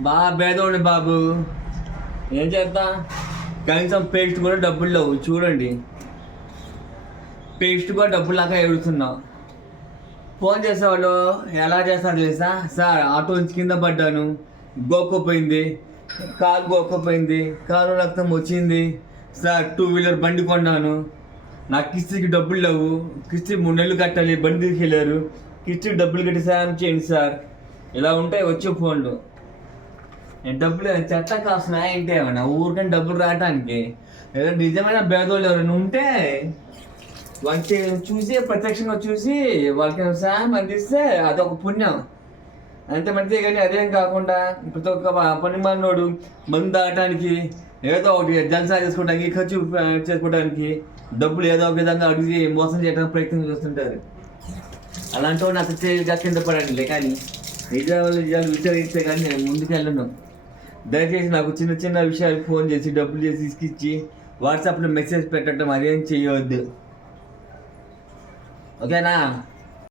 బాగా పేదోండి బాబు. ఏం చేస్తా? కనీసం పేస్ట్ కూడా డబ్బులు లేవు. చూడండి. పేస్ట్ కూడా డబ్బులు లాగా ఎడుతున్నావు ఫోన్ చేసేవాళ్ళు ఎలా చేస్తారు తెలుసా? సార్ ఆటో నుంచి కింద పడ్డాను. గోక్కపోయింది. కారు గోక్కపోయింది. కారు రక్తం వచ్చింది. సార్ టూ వీలర్ బండి కొన్నాను. నా కిస్తీకి డబ్బులు లేవు. కిస్తీ మూడు నెలలు కట్టాలి. బండి తీసుకెళ్ళారు కిస్తీకి డబ్బులు కట్టి సాయం చేయండి సార్. ఇలా ఉంటాయి వచ్చే ఫోన్లు. డబ్బులు చెత్త కాస్తున్నా ఏంటి ఏమన్నా? ఊరికని డబ్బులు రావడానికి ఏదో నిజమైన భేదోళ్ళు ఎవరైనా ఉంటే వాళ్ళకి చూసి ప్రత్యక్షంగా చూసి వాళ్ళకి సాయం అందిస్తే అదొక పుణ్యం. అంతే మంచిదే కానీ అదేం కాకుండా ప్రతి ఒక్క పని మనోడు మందు తాగటానికి ఏదో ఒకటి జలసా చేసుకోవడానికి ఖర్చు చేసుకోవడానికి డబ్బులు ఏదో ఒక విధంగా అడిగి మోసం చేయడానికి ప్రయత్నం చేస్తుంటారు. అలాంటి వాళ్ళు అసలు చేయగా కింద పడండి కానీ నిజాలు నిజాలు విచారిస్తే కానీ నేను ముందుకు వెళ్ళను దయచేసి నాకు చిన్న చిన్న విషయాలు ఫోన్ చేసి డబ్బులు చేసి తీసుకిచ్చి వాట్సాప్లో మెసేజ్ పెట్టడం అదేం చేయవద్దు ఓకేనా?